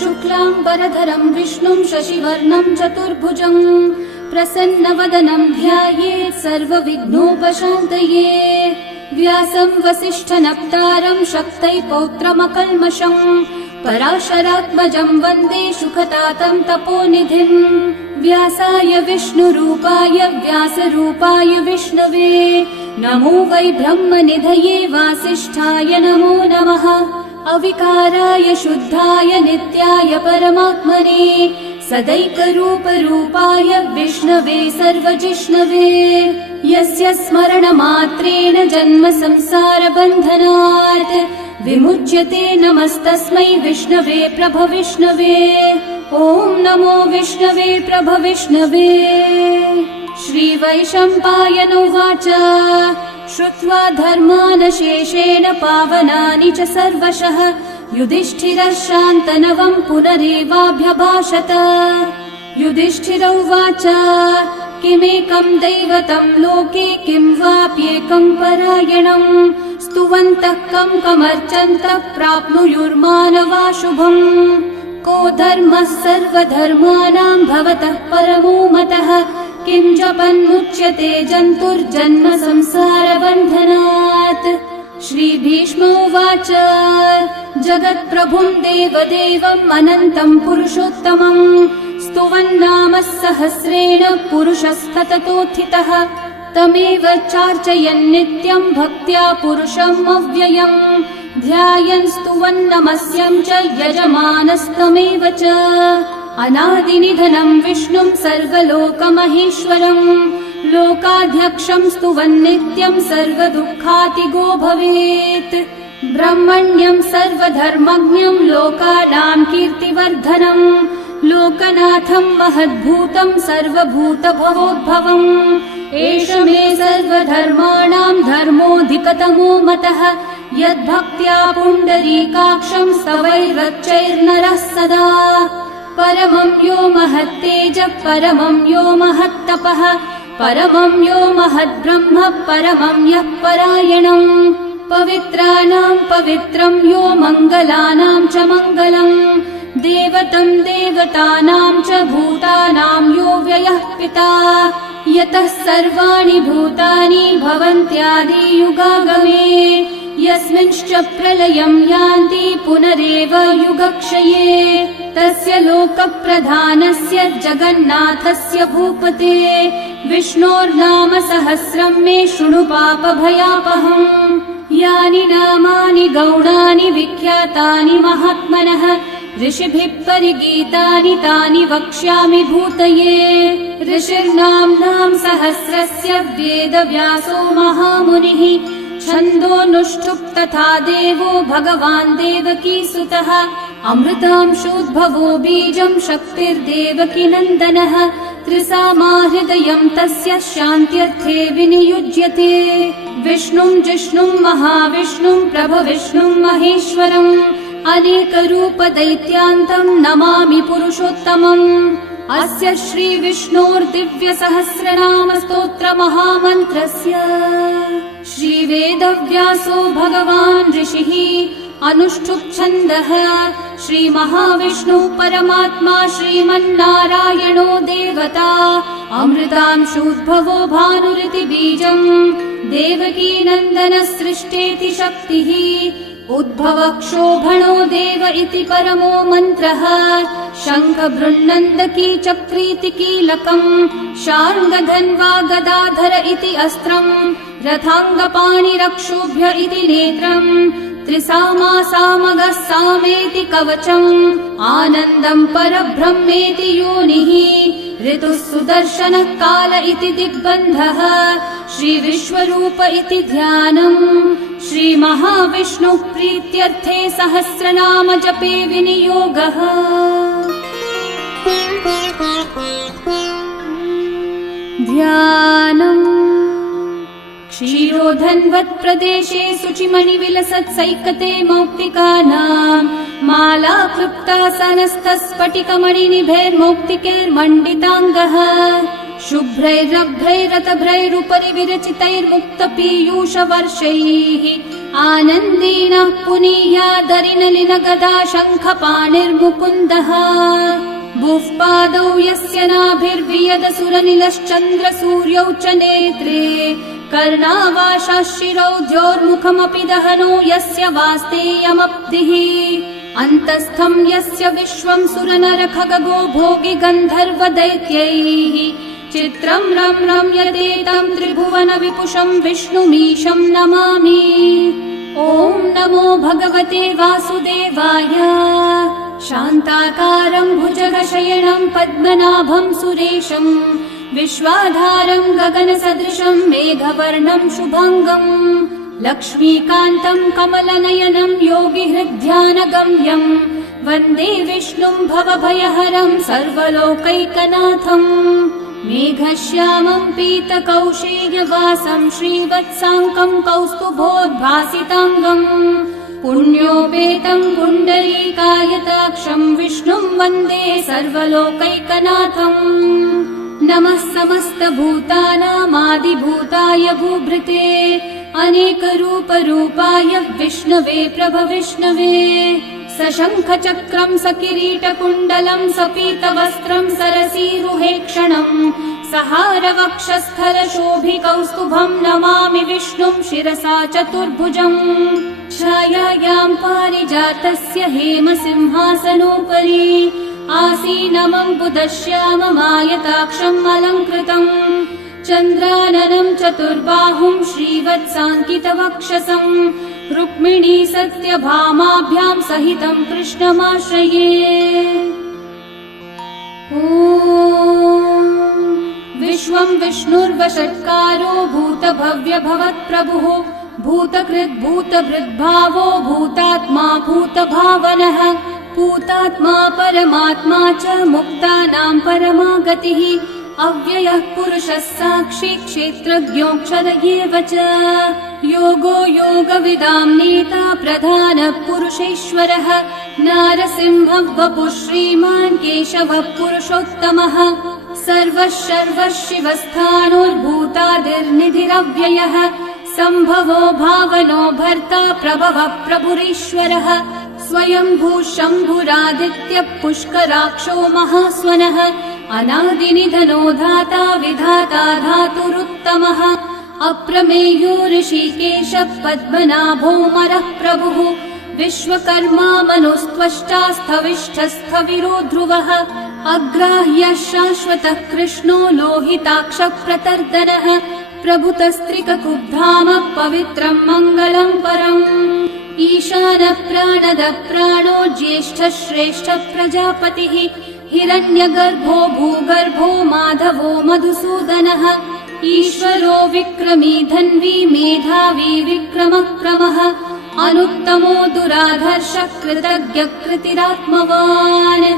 शुक्लाम्बरधरं विष्णुं शशिवर्णं चतुर्भुजं प्रसन्नवदनं ध्यायेत् सर्वविघ्नोपशान्तये। व्यासं वसिष्ठनप्तारं शक्तै पौत्रमकल्मषम् पराशरात्मजं वन्दे शुकतातं तपोनिधिम्। व्यासाय विष्णुरूपाय व्यासरूपाय विष्णवे नमो वै ब्रह्मनिधये वासिष्ठाय नमो नमः। अविकाराय शुद्धाय नित्याय परमात्मने सदैकरूपरूपाय विष्णवे सर्वजिष्णवे। यस्य स्मरणमात्रेण जन्म संसारबन्धनात् विमुच्यते नमस्तस्मै विष्णवे प्रभविष्णवे। ॐ नमो विष्णवे प्रभविष्णवे। श्रीवैशम्पायनुवाच श्रुत्वा धर्मानशेषेण पावनानि च सर्वशः युधिष्ठिरः शान्तनवं पुनरेवाभ्यभाषत। युधिष्ठिर उवाच किमेकं दैवतं लोके किं वाप्येकं परायणम् स्तुवन्तः कमर्चन्तः प्राप्नुयुर्मानवा शुभम्। को धर्मः सर्वधर्माणां भवतः परमो मतः किं जपन्मुच्यते जन्तुर्जन्म संसारबन्धनात्। श्रीभीष्म उवाच जगत्प्रभुं देवदेवम् अनन्तं पुरुषोत्तमम् स्तुवन्नामः सहस्रेण पुरुषस्तततोत्थितः तमेव चार्चयन् नित्यं भक्त्या पुरुषम् अव्ययम् ध्यायन् स्तुवन्नमस्यं च यजमानस्तमेव च। अनादिनिधनं विष्णुं सर्वलोकमहेश्वरम् लोकाध्यक्षं स्तुवन्नित्यं सर्वदुःखातिगो भवेत्। ब्रह्मण्यं सर्वधर्मज्ञं लोकानां कीर्तिवर्धनम् लोकनाथं महद्भूतं सर्वभूतभवोद्भवम्। एष मे सर्वधर्माणां धर्मोऽधिकतमो मतः यद्भक्त्या पुण्डरीकाक्षं स्तवैरर्चैर्नरः सदा। परमं यो महत्तेजः परमं यो महत्तपः परमं यो महद्ब्रह्म परमं यः परायणम्। पवित्राणां पवित्रं यो मङ्गलानां च मङ्गलम् देवतं देवतानां च भूतानां यो व्ययः पिता यतः सर्वाणि भूतानि भवन्त्यादियुगागमे यस्मिंश्च प्रलयं यान्ति पुनरेव युगक्षये तस्य लोकप्रधानस्य जगन्नाथस्य भूपते विष्णोर्नाम सहस्रं मे शृणु पापभयापहम्। यानि नामानि गौणानि विख्यातानि महात्मनः ऋषिभिः परिगीतानि तानि वक्ष्यामि भूतये। ऋषिर्नाम्नां सहस्रस्य वेदव्यासो महामुनिः छन्दोऽनुष्ठुप् तथा देवो भगवान् देवकीसुतः अमृतांशोद्भवो बीजं शक्तिर्देवकी नन्दनः त्रिसामा हृदयं तस्य शान्त्यर्थे विनियुज्यते। विष्णुं जिष्णुं महाविष्णुं प्रभविष्णुं महेश्वरम् अनेकरूपदैत्यान्तं नमामि पुरुषोत्तमम्। अस्य श्रीविष्णोर्दिव्यसहस्रनामस्तोत्रमहामन्त्रस्य श्रीवेदव्यासो भगवान् ऋषिः अनुष्ठुप्छन्दः श्रीमहाविष्णुः परमात्मा श्रीमन्नारायणो देवता अमृतांशोद्भवो भानुरिति बीजम् देवकी नन्दनः सृष्टेति शक्तिः उद्भवक्षोभणो देव इति परमो मन्त्रः शङ्ख बृह्नन्दकी चक्रीति कीलकम् शार्ङ्गधन्वा गदाधर इति अस्त्रम् रथाङ्गपाणिरक्षोभ्य इति नेत्रम् त्रिसामा सामगः सामेति कवचम् आनन्दम् परब्रह्मेति योनिः ऋतुः सुदर्शनः काल इति दिग्बन्धः श्रीविश्वरूप इति ध्यानम् श्रीमहाविष्णुः प्रीत्यर्थे सहस्रनाम जपे विनियोगः। ध्यानम् क्षीरोधन्वत्प्रदेशे शुचिमणिविलसत्सैकते मौक्तिकानाम् माला क्लृप्तासनस्तस्फटिकमणिनिभैर्मौक्तिकैर्मण्डिताङ्गः शुभ्रैरभ्रैरतभ्रैरुपरि विरचितैर्मुक्तपीयूषवर्षैः आनन्देन पुनीयादरिनलिनगदा शङ्खपाणिर्मुकुन्दः बुःपादौ यस्य नाभिर्वियदसुरनिलश्चन्द्रसूर्यौ च नेत्रे कर्णावाशाशिरौ द्योर्मुखमपि दहनो यस्य वास्तेयमब्धिः अन्तस्थं यस्य विश्वं सुरनरखगो भोगि गन्धर्वदैत्यैः चित्रं रम्यते त्रिभुवन विपुषं विष्णुमीशं नमामि। ॐ नमो भगवते वासुदेवाय। शान्ताकारं भुजगशयनं पद्मनाभं सुरेशं विश्वाधारं गगनसदृशं मेघवर्णं शुभाङ्गम् लक्ष्मीकान्तं कमलनयनं योगिहृद्ध्यानगम्यं वन्दे विष्णुं भवभयहरं सर्वलोकैकनाथम् मेघश्यामं पीतकौशेयवासं श्रीवत्साङ्कं कौस्तुभोद्भासिताङ्गम् पुण्योपेतं पुण्डरीकायताक्षं विष्णुं वन्दे सर्वलोकैकनाथम् नमः समस्तभूतानामादिभूताय भूभृते अनेकरूपरूपाय विष्णवे प्रभविष्णवे सशङ्खचक्रं सकिरीटकुण्डलं सपीतवस्त्रं सरसीरुहेक्षणं सहारवक्षस्थलशोभिकौस्तुभं नमामि विष्णुं शिरसा चतुर्भुजम् छायायां पारिजातस्य हेमसिंहासनोपरि आसीनमम्बुदश्याममायताक्षम् अलङ्कृतम् चन्द्राननं चतुर्बाहुं श्रीवत्साङ्कितवक्षसं रुक्मिणी सत्यभामाभ्यां सहितं कृष्णमाश्रये। ॐ विश्वं विष्णुर्वषट्कारो भूतभव्यभवत्प्रभुः भूतकृद्भूतभृद्भावो भूतात्मा भूतभावनः भूतात्मा परमात्मा च मुक्तानां परमागतिः अव्ययः पुरुषः साक्षी क्षेत्रज्ञोऽक्षर एव च योगो योगविदां नेता प्रधानः पुरुषेश्वरः नारसिंहः वपुः श्रीमान् केशवः पुरुषोत्तमः सर्वः शर्वः शिवस्थाणोर्भूतादिर्निधिरव्ययः सम्भवो भावनो भर्ता प्रभवः प्रभुरीश्वरः स्वयंभू शम्भुरादित्यः पुष्कराक्षो महास्वनः अनादिनिधनो धाता विधाता धातुरुत्तमः अप्रमेयो ऋषिकेशः पद्मनाभोऽमरः प्रभुः विश्वकर्मा मनुस्त्वष्टा स्थविष्ठस्थविरो ध्रुवः अग्राह्यः शाश्वतः कृष्णो लोहिताक्षः प्रतर्दनः प्रभुतस्त्रिककुब्धामः पवित्रं मङ्गलं परम् ईशानः प्राणदः प्राणो ज्येष्ठः श्रेष्ठः प्रजापतिः हिरण्यगर्भो भूगर्भो माधवो मधुसूदनः ईश्वरो विक्रमी धन्वी मेधावी विक्रमक्रमः अनुत्तमो दुराधर्षः कृतज्ञः कृतिरात्मवान्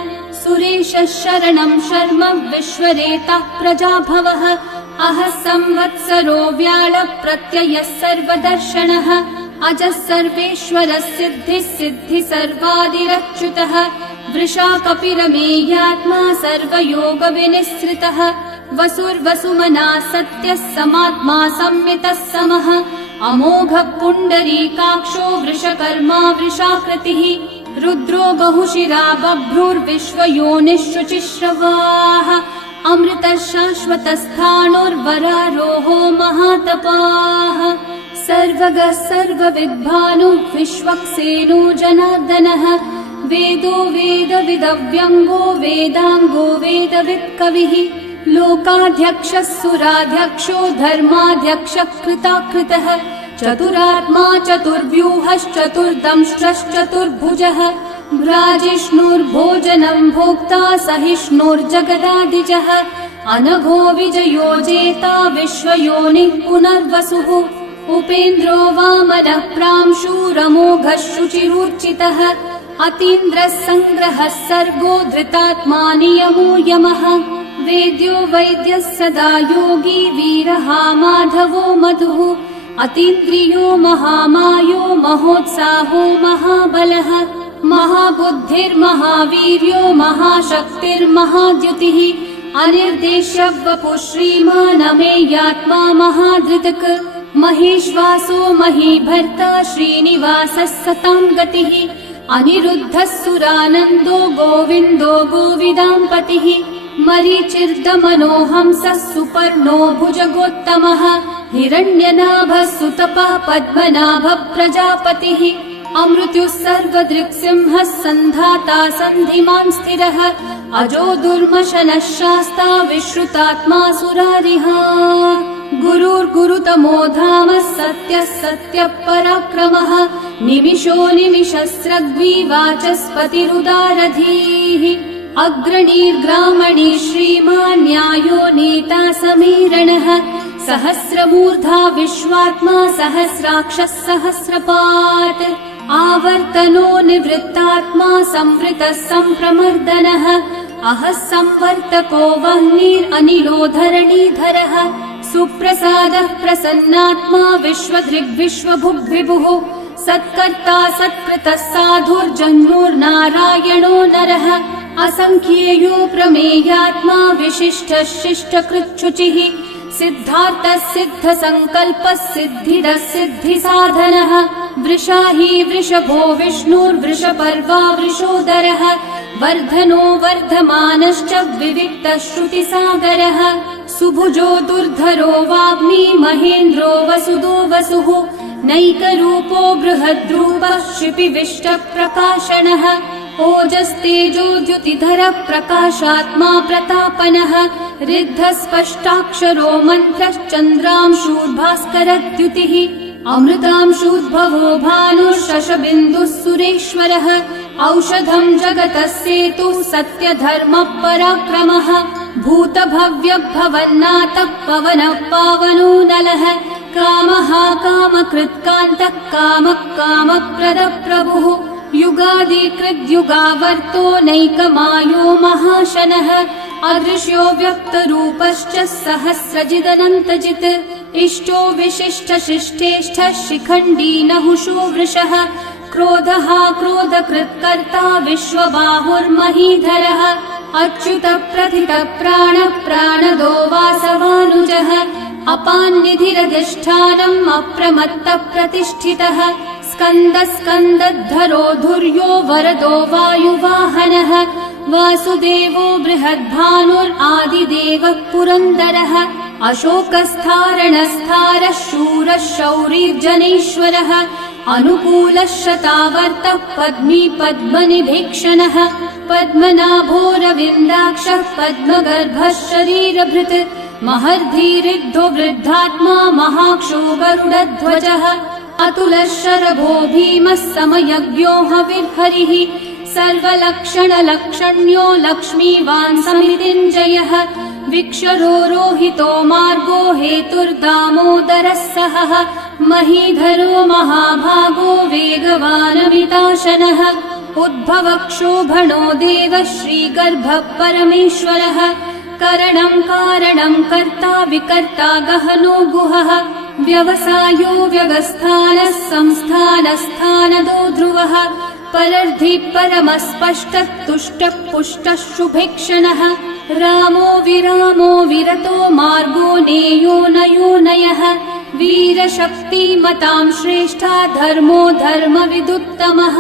सुरेशः शरणं शर्म विश्वरेतः प्रजाभवः अहः संवत्सरो व्याळः प्रत्ययः सर्वदर्शनः अजः सर्वेश्वरः सिद्धिः सिद्धि सर्वादिरच्युतः वृषा कपिरमेयात्मा सर्वयोगविनिःसृतः वसुर्वसुमना सत्यः समात्मा संवितः समः अमोघः पुण्डरीकाक्षो वृषकर्मा वृषाकृतिः रुद्रो बहुशिरा बभ्रुर्विश्वयोनिः शुचिश्रवाः अमृतः शाश्वतस्थाणुर्वरारोहो महातपाः सर्वगः सर्वविद्भानो विश्वक्सेनो जनार्दनः वेदो वेदविदव्यङ्गो वेदाङ्गो वेदवित्कविः लोकाध्यक्षः सुराध्यक्षो धर्माध्यक्षः कृताकृतः चतुरात्मा चतुर्व्यूहश्चतुर्दंष्ट्रश्चतुर्भुजः भ्राजिष्णुर्भोजनं भोक्ता सहिष्णुर्जगदादिजः अनघो विजयो जेता विश्वयोनिः पुनर्वसुः उपेन्द्रो वामनः प्रांशुरमोघः शुचिरूर्चितः अतीन्द्रः सङ्ग्रहः सर्गो धृतात्मा नियमो यमः वेद्यो वैद्यः सदा योगी वीरः माधवो मधुः अतीन्द्रियो महामायो महोत्साहो महाबलः महाबुद्धिर्महावीर्यो महाशक्तिर्महाद्युतिः अनिर्देश्य वपुः श्रीमान् अमेयात्मा महाधृतक् महेश्वासो महीभर्ता श्रीनिवासः सतां गतिः अनिरुद्धः सुरानन्दो गोविन्दो गोविदाम्पतिः मरीचिर्दमनोहंसः सुपर्णो भुजगोत्तमः हिरण्यनाभः सुतपः पद्मनाभः प्रजापतिः अमृत्युः सर्वदृक्सिंहः सन्धाता सन्धिमान् स्थिरः अजो दुर्मशनः शास्ता विश्रुतात्मा सुरारिः गुरुर्गुरुतमो धामः सत्यः सत्यः पराक्रमः निमिषो निमिषस्रग्वी वाचस्पतिरुदारधीः अग्रणीर्ग्रामणी श्रीमान् न्यायो नेता समीरणः सहस्रमूर्धा विश्वात्मा सहस्राक्षः सहस्रपात् आवर्तनो निवृत्तात्मा संवृतः सम्प्रमर्दनः अहः संवर्तको वह्निरनिलो धरणीधरः सुप्रसादः प्रसन्नात्मा विश्वदृग्विश्वभुग्विभुः सत्कर्ता सत्कृतः साधुर्जन्मुर्नारायणो नरः असंख्येयो प्रमेयात्मा विशिष्टः शिष्टकृच्छुचिः सिद्धार्थः सिद्धसङ्कल्पः सिद्धिदः सिद्धिसाधनः वृषाही वृषभो विष्णुर्वृषपर्वा वृषोदरः वर्धनो वर्धमानश्च विविक्तः श्रुतिसागरः सुभुजो दुर्धरो वाग्मी महेन्द्रो वसुदो वसुः नैकरूपो बृहद्रूपः क्षिपिविष्टप्रकाशनः ओजस्तेजोद्युतिधरः प्रकाशात्मा प्रतापनः ऋद्धः स्पष्टाक्षरो मन्त्रश्चन्द्रांशूर्भास्करद्युतिः अमृतांशूद्भवो भानुः सुरेश्वरः औषधम् जगतः सेतुः सत्यधर्मः पराक्रमः भूतभव्यभवन्नाथः पवनः पावनो नलः कामः कामकृत्कान्तः कामः कामप्रदः प्रभुः युगादिकृद्युगावर्तो नैकमायो महाशनः अदृश्यो व्यक्तरूपश्च सहस्रजिदनन्तजित् इष्टो विशिष्टशिष्टेष्ठः शिखण्डी नहुषो वृषः क्रोधः क्रोधकृत्कर्ता विश्वबाहुर्महीधरः अच्युतः प्रथितः प्राणः प्राणदो वासवानुजः अपान्निधिरधिष्ठानम् अप्रमत्तः प्रतिष्ठितः स्कन्दस्कन्दद्धरो धुर्यो वरदो वायुवाहनः वासुदेवो बृहद्भानुरादिदेवः पुरन्दरः अशोकस्थारणस्थारः शूरः शौरिर्जनेश्वरः अनुकूलः शतावर्तः पद्मी पद्मनिभीक्षणः पद्मनाभोरविन्दाक्षः पद्मगर्भः शरीरभृत् महर्धिरिग्धो वृद्धात्मा महाक्षो गरुडध्वजः अतुलः शरभो भीमः समयज्ञो हविर्हरिः सर्वलक्षणलक्षण्यो लक्ष्मीवान् समितिञ्जयः विक्षरो रोहितो मार्गो हेतुर्दामोदरः सहः महीधरो महाभागो वेगवानमिताशनः उद्भवक्षोभणो देवः श्रीगर्भः परमेश्वरः करणम् कारणम् कर्ता विकर्ता गहनो गुहः व्यवसायो व्यवस्थानः संस्थानस्थानदो ध्रुवः परर्धि परमस्पष्टः तुष्टः पुष्टः शुभेक्षणः रामो विरामो विरतो मार्गो नेयो नयो नयः वीरशक्तिमतां श्रेष्ठा धर्मो धर्मविदुत्तमः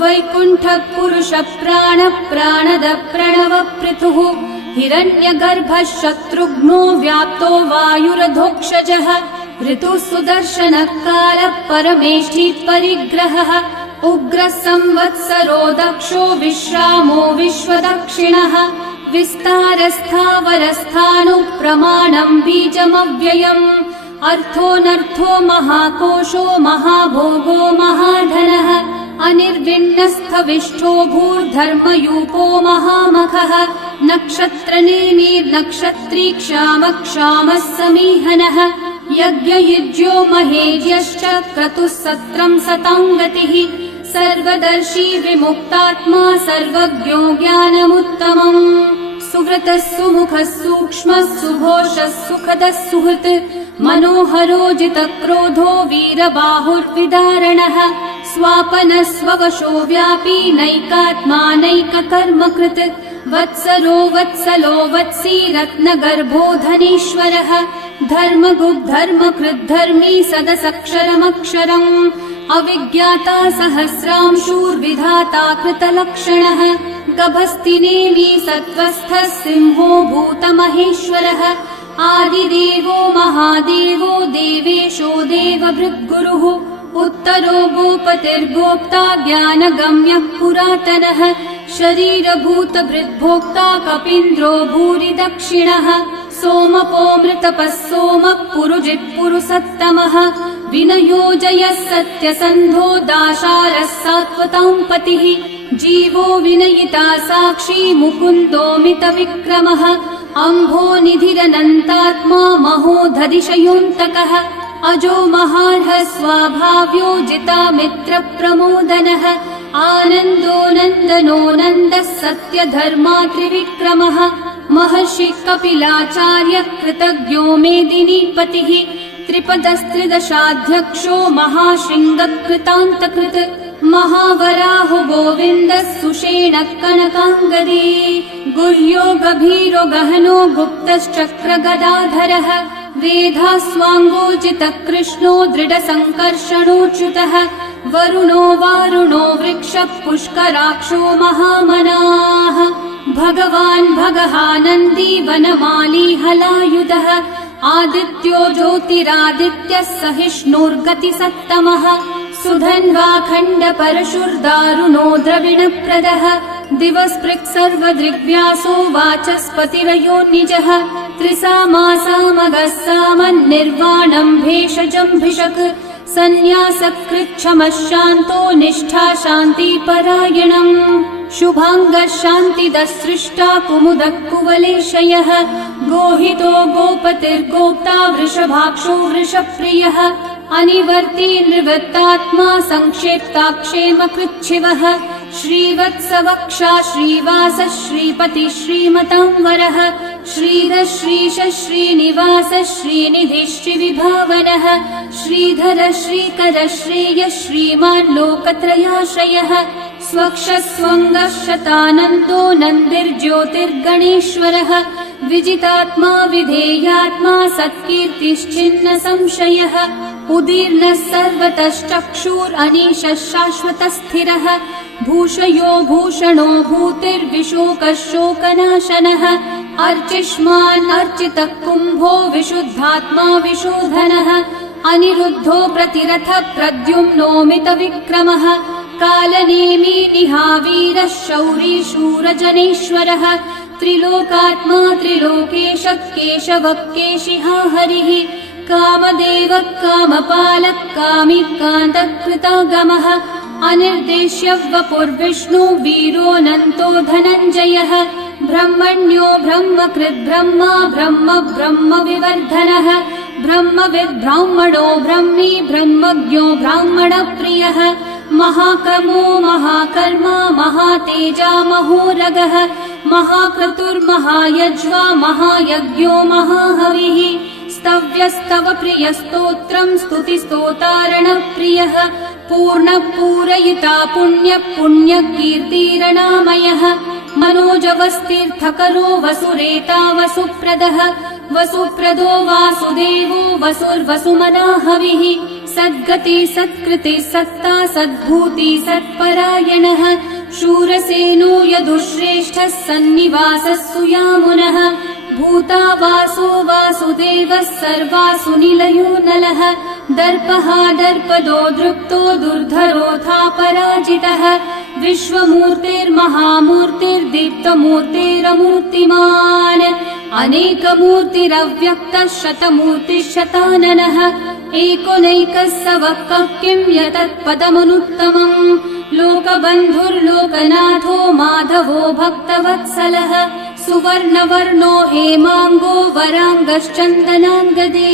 वैकुण्ठः पुरुषः प्राणः प्राणदः प्रणवपृथुः हिरण्यगर्भः शत्रुघ्नो व्याप्तो वायुरधोक्षजः ऋतुः सुदर्शनः कालः परमेष्ठी परिग्रहः उग्रः संवत्सरो दक्षो विश्रामो विश्वदक्षिणः विस्तारस्थावरस्थाणुः प्रमाणम् बीजमव्ययम् अर्थोऽनर्थो महाकोशो महाभोगो महाधनः अनिर्विण्णस्थविष्ठो भूर्धर्मयूपो महामखः नक्षत्रनेमिर्नक्षत्री क्षामः क्षामः समीहनः यज्ञयुज्यो महेज्यश्च क्रतुः सत्रम् सताङ्गतिः सर्वदर्शी विमुक्तात्मा सर्वज्ञो ज्ञानमुत्तमम् सुव्रतः सुमुखः सूक्ष्मः सुघोषः सुखदः सुहृत् मनोहरो जितक्रोधो वीरबाहुर्विदारणः स्वापनः स्ववशो व्यापी नैकात्मा नैककर्मकृत् वत्सरो वत्सलो वत्सी रत्नगर्भो धनेश्वरः धर्मकृद्धर्मी सदसक्षरमक्षरम् अविज्ञाता सहस्रांशूर्विधाता कृतलक्षणः गभस्तिनेमि सत्त्वस्थः सिंहो भूतमहेश्वरः आदिदेवो महादेवो देवेशो देवभृद्गुरुः उत्तरो गोपतिर्गोप्ता ज्ञानगम्यः पुरातनः शरीरभूतभृद्भोक्ता कपीन्द्रो भूरि दक्षिणः सोमपोऽमृतपः सोमः पुरुजित्पुरुसत्तमः विनयोजयः सत्यसन्धो दाशारः सात्वतां पतिः जीवो विनयिता साक्षी मुकुन्दोऽमितविक्रमः अम्भो निधिरनन्तात्मा महोदधिशयोऽन्तकः अजो महार्हः स्वाभाव्यो जितामित्रप्रमोदनः आनन्दो नन्दनो नन्दः सत्यधर्मात्रिविक्रमः महर्षि कपिलाचार्यः कृतज्ञो मेदिनीपतिः त्रिपदस्त्रिदशाध्यक्षो महाशृङ्गकृतान्तकृत् महावराहो गोविन्दः सुषेणः कनकाङ्गदे गुह्यो गभीरो गहनो गुप्तश्चक्रगदाधरः वेधास्वाङ्गोचितः कृष्णो दृढसङ्कर्षणोच्युतः वरुणो वारुणो वृक्षः पुष्कराक्षो महामनाः भगवान् भगहानन्दी वनमाली हलायुधः आदित्यो ज्योतिरादित्यः सहिष्णुर्गतिसत्तमः सुधन्वाखण्ड परशुर्दारुणो द्रविणप्रदः दिवस्पृक् सर्वदृग्व्यासो वाचस्पतिरयो निजः त्रिसामासामगः सामन्निर्वाणम् भेषजम्भिषक् सन्न्यासकृच्छमः शान्तो निष्ठा शान्तिपरायणम् शुभाङ्गः शान्तिदः सृष्टा कुमुदः कुवलेशयः गोहितो गोपतिर्गोप्ता वृषभाक्षो वृषप्रियः अनिवर्ती निवृत्तात्मा संक्षेप्ताक्षेमकृच्छिवः श्रीवत्सवक्षा श्रीवासः श्रीपतिः श्रीमतांवरः श्रीधः श्रीशः श्रीनिवासः श्रीनिधिः श्रीविभावनः श्रीधरः श्रीकरः श्रेयः श्रीमान् लोकत्रयाश्रयः स्वक्षः स्वङ्गः शतानन्दो नन्दिर्ज्योतिर्गणेश्वरः विजितात्मा विधेयात्मा सत्कीर्तिश्चिन्न संशयः उदीर्णः सर्वतश्चक्षुरनीशः शाश्वतस्थिरः भूषयो भूषणो भूतिर्विशोकः शोकनाशनः अर्चिष्मान् अर्चितः कुम्भो विशुद्धात्मा विशोधनः अनिरुद्धो प्रतिरथः प्रद्युम्नोमितविक्रमः कालनेमी निहावीरः शौरी शूरजनेश्वरः त्रिलोकात्मा त्रिलोकेशः केशवः केशिहा हरिः कामदेवः कामपालः कामिकान्तः कृतागमः अनिर्देश्य वपुर्विष्णु वीरोऽनन्तो धनञ्जयः ब्रह्मण्यो ब्रह्मकृद् ब्रह्मा ब्रह्म ब्रह्म विवर्धनः ब्रह्मविद् ब्राह्मणो ब्रह्मी ब्रह्मज्ञो ब्राह्मणप्रियः महाकर्मो महाकर्मा महातेजा महोरगः महाक्रतुर्महायज्वा महायज्ञो महाहविः स्तव्यस्तव प्रियस्तोत्रम् स्तुतिस्तोतारणप्रियः पूर्णपूरयिता पुण्यकीर्तिरणामयः मनोजवस्तीर्थकरो वसुरेता वसुप्रदः वसुप्रदो वासुदेवो वसुर्वसुमनाहविः सद्गति सत्कृति सत्ता सद्भूति सत्परायणः शूरसेनो यदुश्रेष्ठः सन्निवासः सुयामुनः भूता वासो वासुदेवः सर्वासु निलयो नलः दर्पः दर्पदो दृप्तो दुर्धरोऽथा पराजितः विश्वमूर्तिर्महामूर्तिर्दीप्तमूर्तिरमूर्तिमान् अनेकमूर्तिरव्यक्तः शतमूर्तिः शताननः एकोनैकः स वः कः किं यतत्पदमनुत्तमम् लोकबन्धुर्लोकनाथो माधवो भक्तवत्सलः सुवर्णवर्णो हेमाङ्गो वराङ्गश्चन्दनाङ्गदे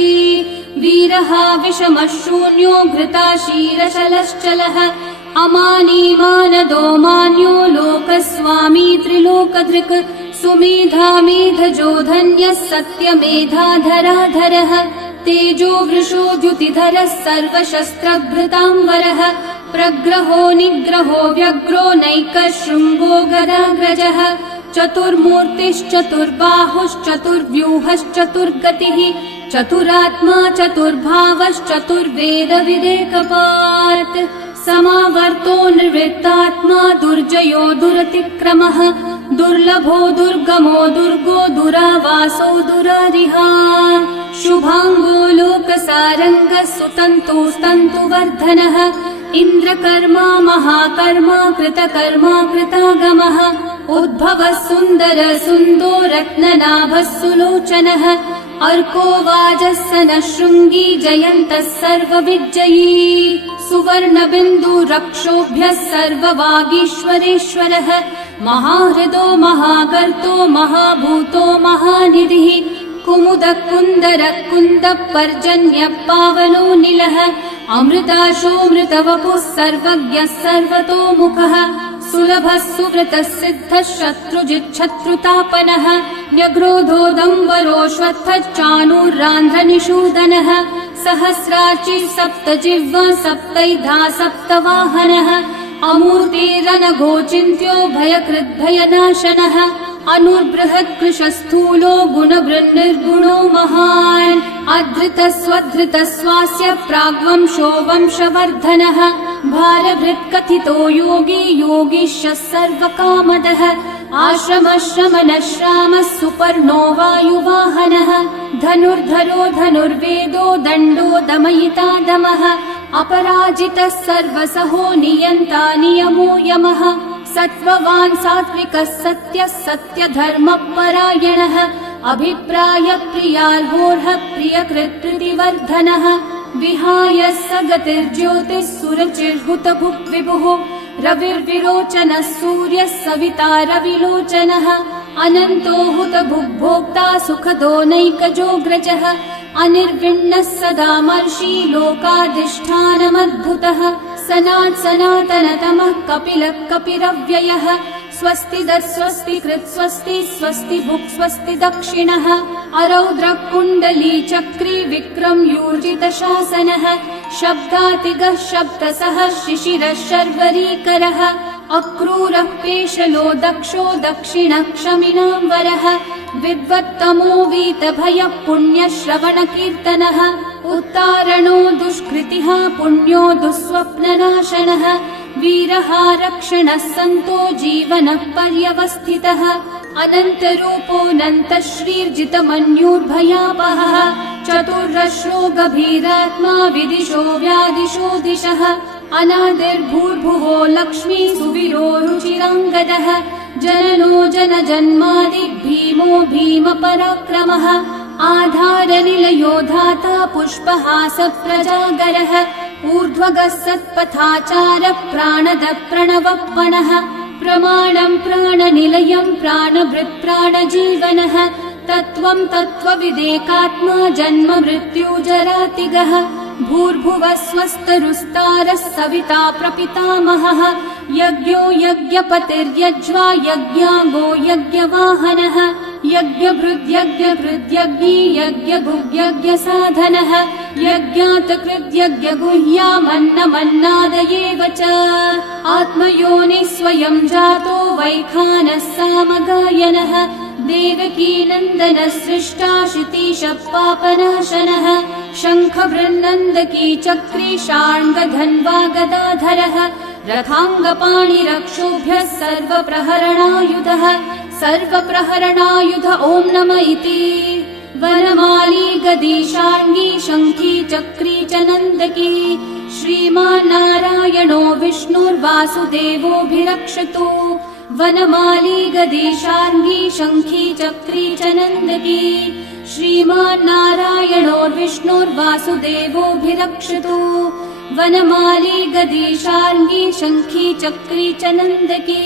वीरः विषमः शून्यो घृताशीरशलश्चलः अमानीमानदो मान्यो लोकस्वामी त्रिलोकधृक् सुमेधा मेधजो धन्यः सत्यमेधाधराधरः तेजो वृषो द्युतिधरः सर्वशस्त्रभृताम्बरः प्रग्रहो निग्रहो व्यग्रो नैकः शृङ्गो गदाग्रजः चतुर्मूर्तिश्चतुर्बाहुश्चतुर्व्यूहश्चतुर्गतिः चतुरात्मा चतुर्भावश्चतुर्वेदविदेकपात् समावर्तो निर्वृत्तात्मा दुर्जयो दुरतिक्रमः दुर्लभो दुर्गमो दुर्गो दुरावासो दुरारिहा शुभांगो लोकसारङ्गः सुतन्तुस्तन्तुवर्धनः इन्द्रकर्मा महाकर्मा कृतकर्मा कृतागमः उद्भवः सुन्दर सुन्दो रत्ननाभः सुलोचनः अर्को वाजः सनः शृङ्गी जयन्तः सर्वविजयी सुवर्णबिन्दु रक्षोभ्यः सर्ववागीश्वरेश्वरः महाहृदो महागर्तो महाभूतो महानिधिः कुमुदः कुन्दरः कुन्दः पर्जन्यः पावनो निलः अमृताशोऽमृतवपुः सर्वज्ञः सर्वतोमुखः सुलभः सुव्रतः सिद्धः शत्रुजिच्छत्रुतापनः न्यग्रोधोदम्बरोऽश्वत्थश्चाणूरान्ध्रनिषूदनः सहस्रार्चिः सप्तजिह्वा सप्तैधा सप्तवाहनः अमूर्तिरनघोचिन्त्यो भयकृद्भयनाशनः अनुर्बृहत्कृशस्थूलो गुणवृन्निर्गुणो महान् अधृतस्वधृतस्वास्य प्राग्वंशो वंशवर्धनः भारभृत्कथितो योगी योगीशः सर्वकामदः आश्रमश्रमणश्रामः सुपर्णो वायुवाहनः धनुर्धरो धनुर्वेदो दण्डो दमयिता दमः अपराजितः सर्वसहो नियन्ता नियमो यमः सत्त्ववान् सात्विकः सत्यः सत्यधर्मपरायणः अभिप्रायप्रियार्होर्हः प्रियकृत्कृतिवर्धनः विहाय स गतिर्ज्योतिः सुरचिर्हुतभुक् विभुः रविर्विरोचनः सूर्यः सविता रविलोचनः अनन्तो हुतभुग्भोक्ता सुखदो नैकजोऽग्रजः अनिर्विण्णः सदा मर्षि लोकाधिष्ठानमद्भुतः सनातनतमः कपिलः कपिरव्ययः स्वस्तिदः स्वस्तिकृत् स्वस्ति स्वस्ति भुक् स्वस्ति दक्षिणः अरौद्रः कुण्डली चक्री विक्रमयूर्जितशासनः शब्दातिगः शब्दसः शिशिरः शर्वरीकरः अक्रूरः पेशलो दक्षो दक्षिणः क्षमिनाम्बरः विद्वत्तमो वीतभयः पुण्यश्रवणकीर्तनः उत्तारणो दुष्कृतिः पुण्यो दुःस्वप्ननाशनः वीरः रक्षणः सन्तो जीवनः पर्यवस्थितः अनन्तरूपोऽनन्तः श्रीर्जितमन्युर्भयापहः चतुर्रश्रो गभीरात्मा विदिशो व्यादिशो दिशः अनादिर्भूर्भुवो लक्ष्मी सुवीरो रुचिराङ्गदः जननो जनजन्मादि भीमो भीमपराक्रमः आधारनिलयो धाता पुष्पहास प्रजागरः ऊर्ध्वगः सत्पथाचार प्राणदः प्रणवप्पणः प्रमाणं प्राणनिलयं प्राणभृत् प्राणजीवनः तत्त्वं तत्त्वविदेकात्मा जन्म मृत्युजरातिगः भूर्भुवः स्वस्तरुस्तारः सविता प्रपितामहः यज्ञो यज्ञपतिर्यज्वा यज्ञाङ्गो यज्ञवाहनः यज्ञभृद्यज्ञभृद्यज्ञी यज्ञभुग्यज्ञसाधनः यज्ञात् कृद्यज्ञगुह्यामन्नमन्नादयेव च आत्मयोनिः स्वयं जातो वैखानः सामगायनः देवकीनन्दनः सृष्टा शितीशः पापनाशनः शङ्खवृन्नन्दकी चक्री शार्ङ्गधन्वा गदाधरः रथाङ्गपाणिरक्षोभ्यः सर्वप्रहरणायुधः सर्वप्रहरणायुध ॐ नम इति वनमाली गदी शार्ङ्गी शङ्खी चक्री च नन्दकी श्रीमान्नारायणो विष्णुर्वासुदेवोऽभिरक्षतु वनमाली गदी शार्ङ्गी शङ्खी चक्री च नन्दकी श्रीमान्नारायणो विष्णुर्वासुदेवोऽभिरक्षतु वनमाली गदी शार्ङ्गी शङ्खी चक्री च नन्दकी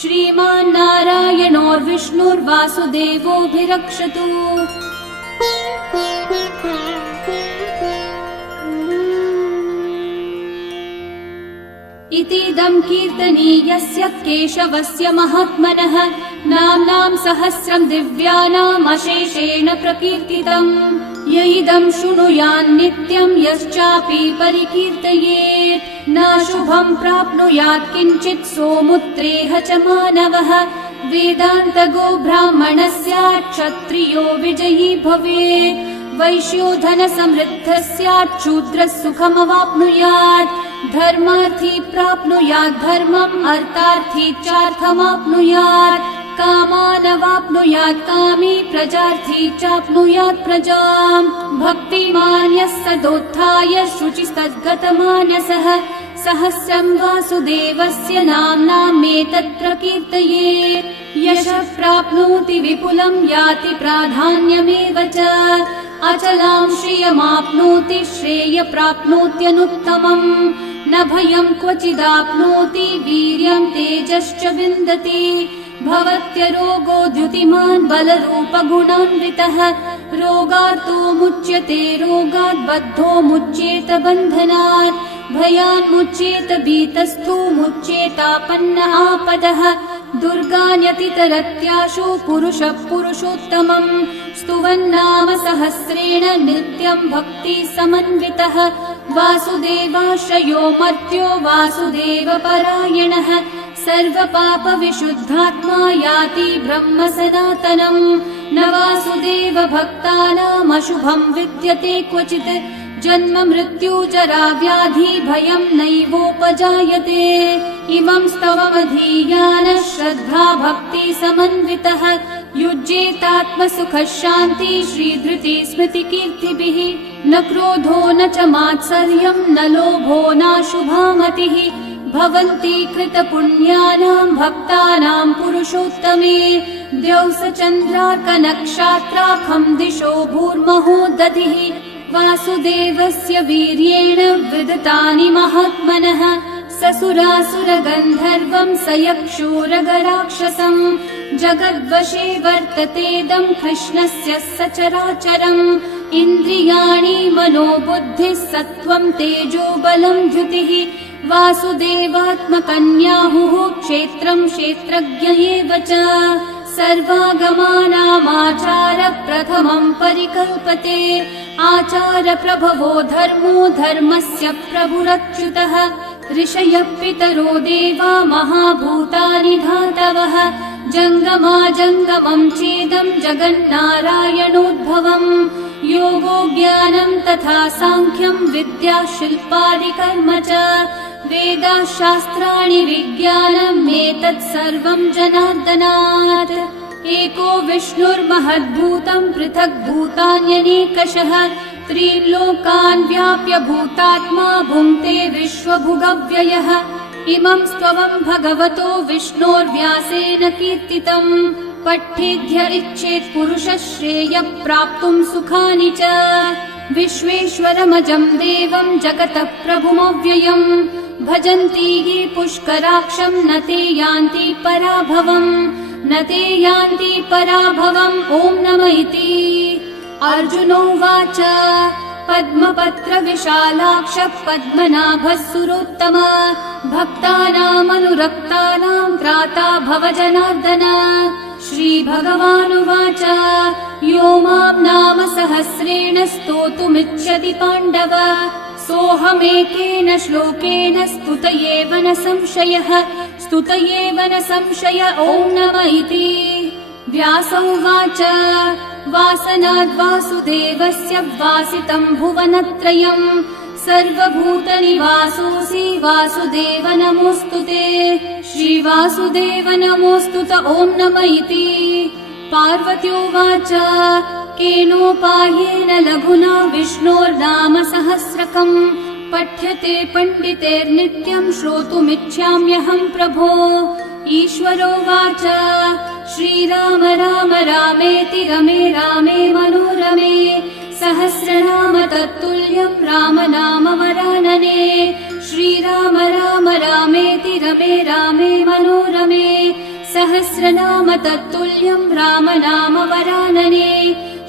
श्रीमान्नारायणो विष्णुर्वासुदेवोऽभिरक्षतु इतीदं कीर्तनीयस्य केशवस्य महात्मनः नाम्नां सहस्रं दिव्यानामशेषेण प्रकीर्तितम् य इदं शृणुयान्नित्यं यश्चापि परिकीर्तयेत् नाशुभं प्राप्नुयात् किञ्चित् सोमुत्रेह च मानवः वेदान्तगो ब्राह्मणः स्यात् क्षत्रियो विजयी भवेत् वैश्यो धनसमृद्धः स्यात् शूद्रः सुखमवाप्नुयात् धर्मार्थी प्राप्नुयात् धर्मम् अर्थार्थी चार्थमाप्नुयात् कामानवाप्नुयात् कामी प्रजार्थी चाप्नुयात् प्रजाम् भक्तिमान् यः सदोत्थाय शुचिस्तद्गतमानसः सहस्रं वासुदेवस्य नाम्नामेतत् प्रकीर्तये यशः प्राप्नोति विपुलं याति प्राधान्यमेव च अचलां श्रियमाप्नोति श्रेय प्राप्नोत्यनुत्तमम् न भयं क्वचिदाप्नोति वीर्यं तेजश्च विन्दति भवत्यरोगो द्युतिमान् बलरूपगुणान्वितः रोगार्तो मुच्यते रोगात् बद्धो मुच्येत बन्धनात् भयान् मुच्येत भीतस्थो मुच्येतापन्न आपदः दुर्गान्यतितरत्याशु पुरुषः पुरुषोत्तमम् स्तुवन्नाम सहस्रेण नित्यं भक्ति समन्वितः वासुदेवाश्रयो मर्त्यो वासुदेवपरायणः सर्वपापविशुद्धात्मा याति ब्रह्म सनातनम् न वासुदेव भक्तानामशुभं विद्यते क्वचित् जन्म मृत्यु जरा व्याधि भयं नैवोपजायते इमं स्तवमधीयानः श्रद्धा भक्ति समन्वितः युज्येतात्मसुखः शान्ति श्रीधृति स्मृतिकीर्तिभिः न क्रोधो न च मात्सर्यं न लोभो नाशुभामतिः भवन्ति कृतपुण्यानां भक्तानां पुरुषोत्तमे द्यौस चन्द्रार्कनक्षत्राखं दिशो भूर्महो दधिः वासुदेवस्य वीर्येण विदतानि महात्मनः ससुरासुरगन्धर्वं स यक्षोरगराक्षसम् जगद्वशे वर्ततेदं कृष्णस्य सचराचरम् इन्द्रियाणि मनोबुद्धिः सत्त्वं तेजो बलं द्युतिः वासुदेवात्मकन्याहुः क्षेत्रं क्षेत्रज्ञ एव च सर्वागमानामाचार प्रथमं परिकल्पते आचार प्रभवो धर्मो धर्मस्य प्रभुरच्युतः ऋषयः पितरो देवा महाभूतानि धातवः जङ्गमाजङ्गमं चेदं जगन्नारायणोद्भवम् योगो ज्ञानं तथा साङ्ख्यं विद्या शिल्पादिकर्म च वेदाः शास्त्राणि विज्ञानम् एतत् सर्वं जनार्दनात् एको विष्णुर्महद्भूतं पृथक् भूतान्यनेकशः त्रीन् लोकान् व्याप्य भूतात्मा भुङ्क्ते विश्वभुगव्ययः इमं स्तवं भगवतो विष्णोर्व्यासेन कीर्तितम् पठ्येद्य इच्छेत् पुरुषः श्रेयः प्राप्तुं सुखानि च विश्वेश्वरमजं देवं जगतः प्रभुमव्ययम् भजन्ति ये पुष्कराक्षं न ते यान्ति पराभवम् न ते यान्ति पराभवम् ॐ नमः इति अर्जुनोवाच पद्मपत्रविशालाक्षः पद्मनाभः सुरोत्तम भक्तानामनुरक्तानां त्राता भवजनार्दन श्रीभगवानुवाच यो मां नाम सहस्रेण स्तोतुमिच्छति पाण्डव सोऽहमेकेन श्लोकेन स्तुतयेव न संशयः स्तुतयेव न संशय ॐ नमः इति व्यास उवाच वासनाद्वासुदेवस्य वासितं भुवनत्रयम् सर्वभूतनिवासोऽसि वासुदेव नमोऽस्तु ते श्रीवासुदेव नमोऽस्तु ॐ नमः इति पार्वत्योवाच केनोपायेन लघुना विष्णोर्नाम सहस्रकम् पठ्यते पण्डितेर्नित्यं श्रोतुमिच्छाम्यहं प्रभो ईश्वरोवाच श्रीराम राम रामेति रमे रामे मनोरमे सहस्रनाम तत्तुल्यं राम नाम वरानने श्रीराम राम रामेति रमे रामे मनोरमे सहस्रनाम तत्तुल्यं राम नाम वरानने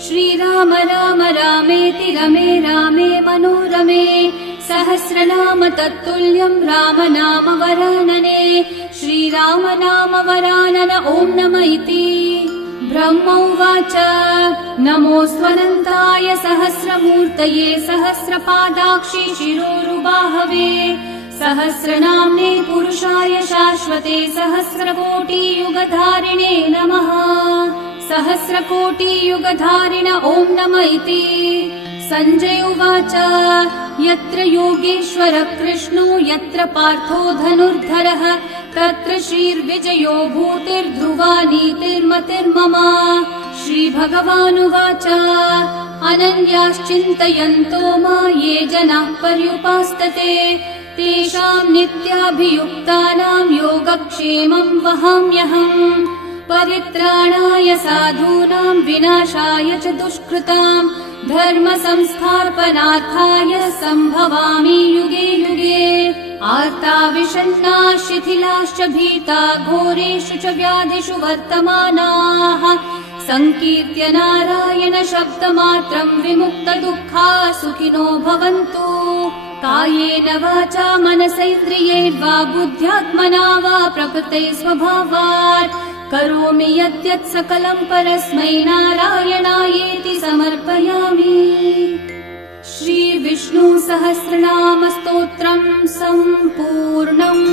श्रीराम राम रामेति रमे रामे मनोरमे सहस्रनाम तत्तुल्यं राम नाम वरानने श्रीराम नाम वरानन ॐ नमः इति ब्रह्म उवाच नमोऽस्त्वनन्ताय सहस्रमूर्तये सहस्रपादाक्षि शिरोरुबाहवे सहस्रनाम्ने पुरुषाय शाश्वते सहस्रकोटियुगधारिणे नमः। सहस्रकोटियुगधारिण ॐ नम इति। सञ्जय उवाच यत्र योगेश्वरः कृष्णो यत्र पार्थो धनुर्धरः तत्र श्रीर्विजयो भूतिर्ध्रुवा नीतिर्मतिर्मम। श्रीभगवानुवाच अनन्याश्चिन्तयन्तो मा ये जनाः पर्युपासते तेषाम् नित्याभियुक्तानाम् योगक्षेमम् वहाम्यहम्। परित्राणाय साधूनाम् विनाशाय च दुष्कृताम् धर्म संस्थापनार्थाय सम्भवामि युगे युगे। आर्ता विषण्णा शिथिलाश्च भीता घोरेषु च व्याधिषु वर्तमानाः संकीर्त्य नारायण शब्दमात्रम् विमुक्तदुःखा सुखिनो भवन्तु। कायेन वाचा मनसेन्द्रियैर्वा बुद्ध्यात्मना वा प्रकृते स्वभावात् करोमि यद्यत् सकलं परस्मै नारायणायेति समर्पयामि। श्रीविष्णु सहस्रनाम स्तोत्रम् सम्पूर्णम्।